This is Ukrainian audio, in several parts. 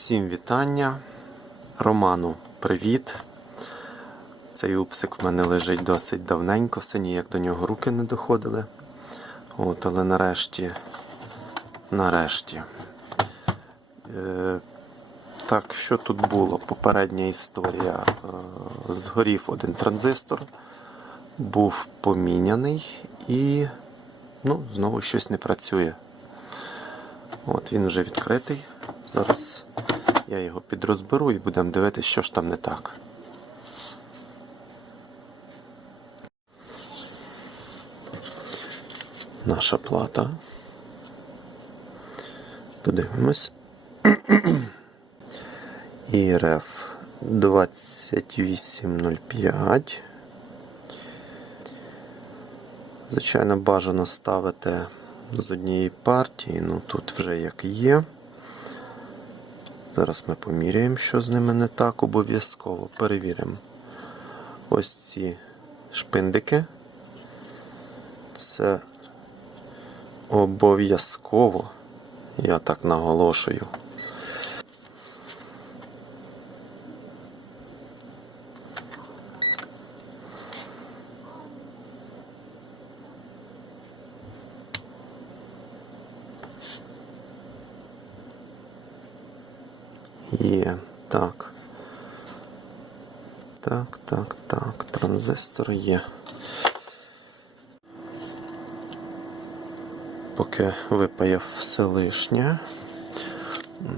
Всім вітання. Роману привіт. Цей упсик в мене лежить досить давненько, все ніяк до нього руки не доходили. От, але нарешті, нарешті. Е, так, що тут було? Попередня історія. Е, згорів один транзистор, був поміняний і ну, знову щось не працює. От він вже відкритий. Зараз я його підрозберу і будемо дивитися, що ж там не так. Наша плата. Подивимось. ІРФ 2805. Звичайно, бажано ставити з однієї партії, ну тут вже як є. Зараз ми поміряємо, що з ними не так, обов'язково перевіримо. Ось ці шпиндики. Це обов'язково, я так наголошую. Є. Так. Так, так, так. Транзистор є. Поки випаяв все лишнє.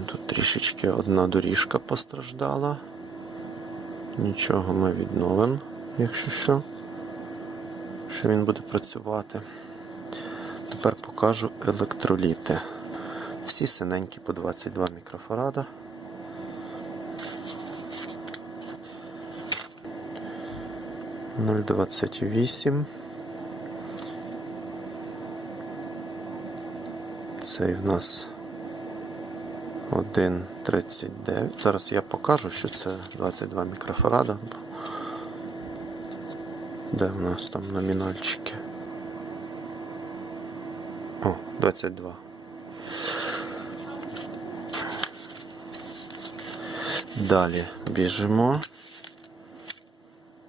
Тут трішечки одна доріжка постраждала. Нічого ми відновимо, якщо що. Що він буде працювати. Тепер покажу електроліти. Всі синенькі по 22 мікрофарада. Нуль двадцять вісім. Цей в нас 1,39. Зараз я покажу, що це 22 мікрофарада. Де в нас там номінальчики? О, 22. Далі біжимо.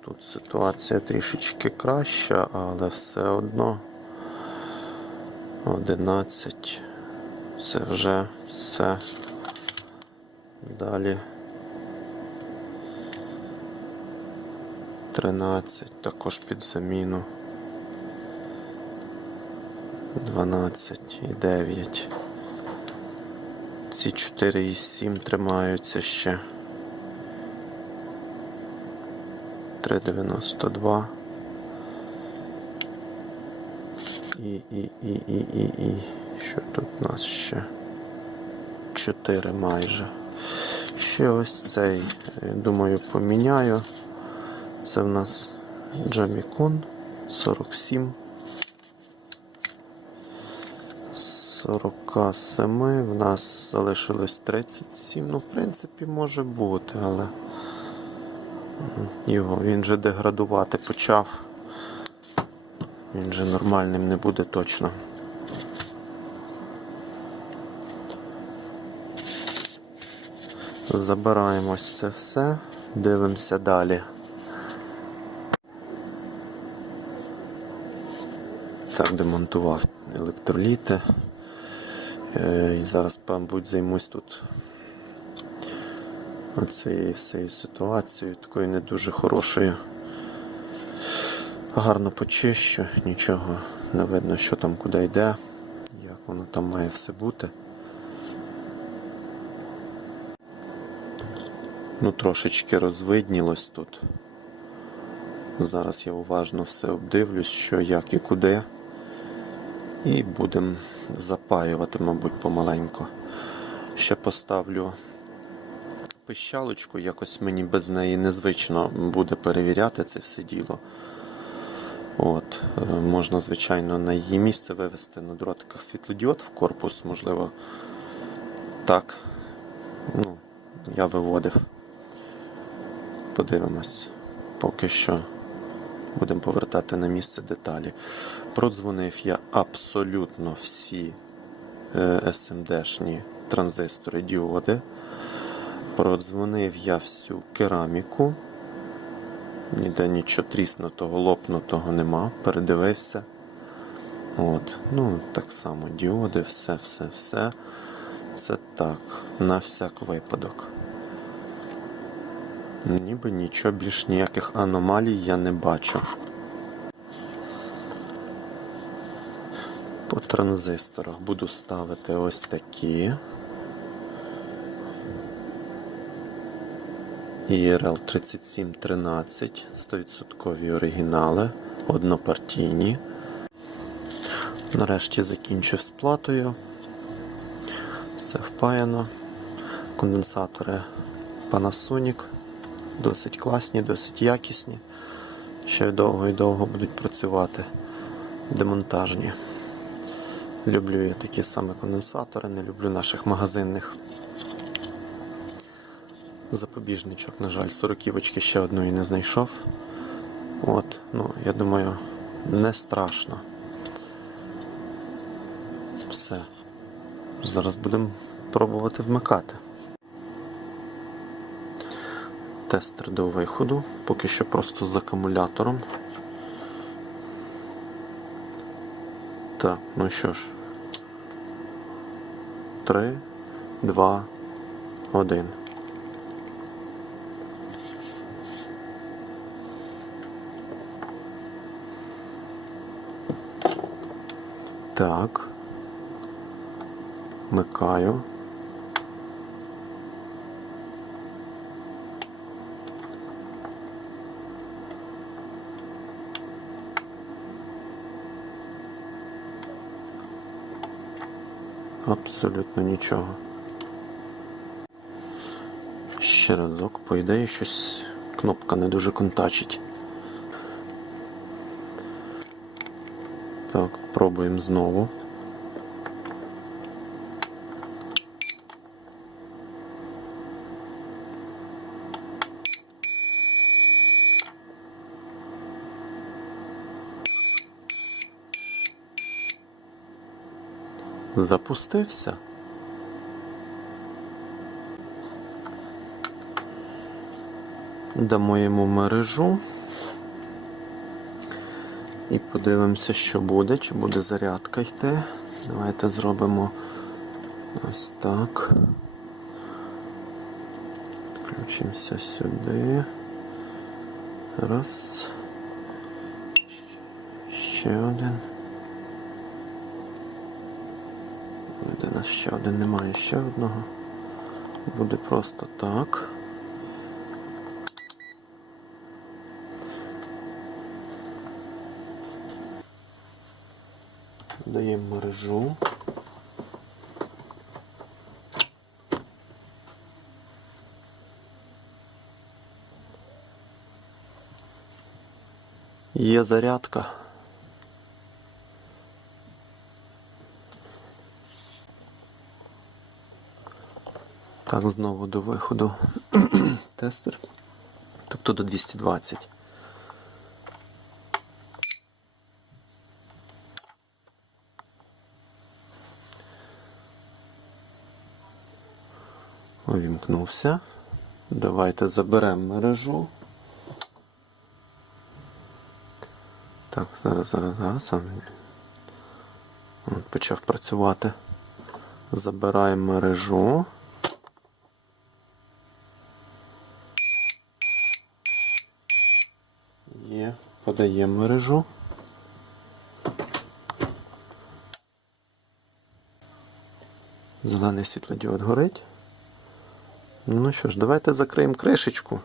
Тут ситуація трішечки краща, але все одно 11. Це вже все. Далі 13, також під заміну. 12 і 9. Ці 4 і 7 тримаються ще. 3,92. І, і, і, і, і, і. Що тут у нас ще? 4 майже. Ще ось цей, е, думаю, поміняю. Це в нас Jamicon 47. 47 в нас залишилось 37. Ну, в принципі, може бути, але його він вже деградувати почав. Він вже нормальним не буде точно. Забираємо ось це все, дивимося далі. Так, демонтував електроліти. Е, І зараз, мабуть, займусь тут оцією всією ситуацією, такою не дуже хорошою. Гарно почищу, нічого не видно, що там куди йде, як воно там має все бути. Ну, трошечки розвиднілось тут. Зараз я уважно все обдивлюсь, що як і куди. І будемо запаювати, мабуть, помаленьку. Ще поставлю пищалочку, якось мені без неї незвично буде перевіряти це все діло. От, е, Можна, звичайно, на її місце вивести на дротиках світлодіод в корпус, можливо, так. Ну, я виводив. Подивимось. Поки що будемо повертати на місце деталі. Продзвонив я абсолютно всі SMD-шні транзистори, діоди. Продзвонив я всю кераміку. Ніде нічого тріснутого, лопнутого нема. Передивився. От, ну так само діоди, все, все, все. Це так, на всяк випадок. Ніби нічого більш ніяких аномалій я не бачу. По транзисторах буду ставити ось такі. ERL 3713, 100% оригінали, однопартійні. Нарешті закінчив з платою. Все впаяно. Конденсатори Panasonic. Досить класні, досить якісні. Ще довго і довго будуть працювати. Демонтажні. Люблю я такі саме конденсатори, не люблю наших магазинних. Запобіжничок, на жаль, сороківочки ще одної не знайшов. От, ну, я думаю, не страшно. Все. Зараз будемо пробувати вмикати. Тестер до виходу, поки що просто з акумулятором. Так, ну що ж. Три, два, один. Так. Вмикаю. Абсолютно нічого. Ще разок, по ідеї, щось кнопка не дуже контачить. Так, пробуємо знову. Запустився. Дамо йому мережу. І подивимося, що буде, чи буде зарядка йти. Давайте зробимо ось так. Включимося сюди. Раз. Ще один. Де нас ще один немає ще одного. Буде просто так. Даємо мережу. Є зарядка. Так, знову до виходу тестер. Тобто до 220. Увімкнувся. Давайте заберемо мережу. Так, зараз, зараз, зараз. От, Почав працювати. Забираємо мережу. Є, подаємо мережу. Зелений світлодіод горить. Ну що ж, давайте закриємо кришечку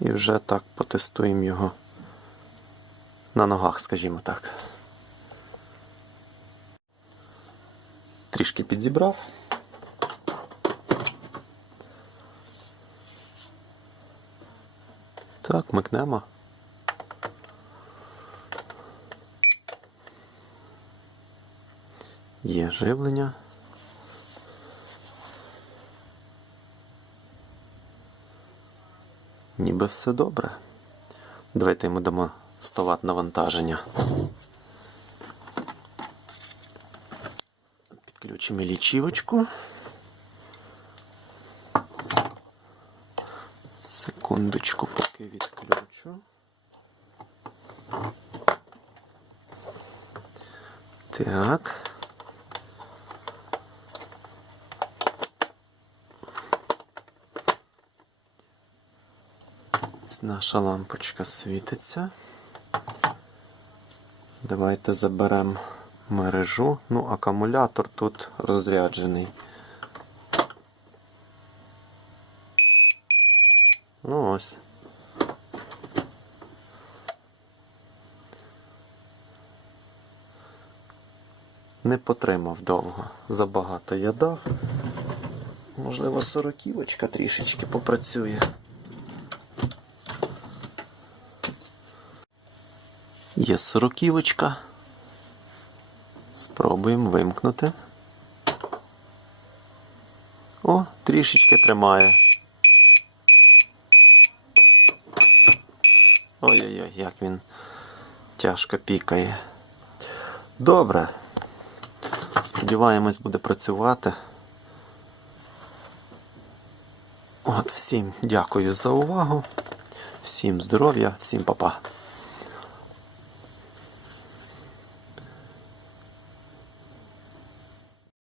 і вже так потестуємо його на ногах, скажімо так. Трішки підзібрав. Так, микнемо. Є живлення. Ніби все добре. Давайте йому дамо 100 Вт навантаження. Підключимо лічівочку. Секундочку, поки відключу. Так. Наша лампочка світиться. Давайте заберемо мережу. Ну, акумулятор тут розряджений. Ну ось. Не потримав довго. Забагато я дав. Можливо, сороківочка трішечки попрацює. Є сороківочка. Спробуємо вимкнути. О, трішечки тримає. Ой-ой-ой, як він тяжко пікає. Добре. Сподіваємось, буде працювати. От, всім дякую за увагу. Всім здоров'я, всім па-па.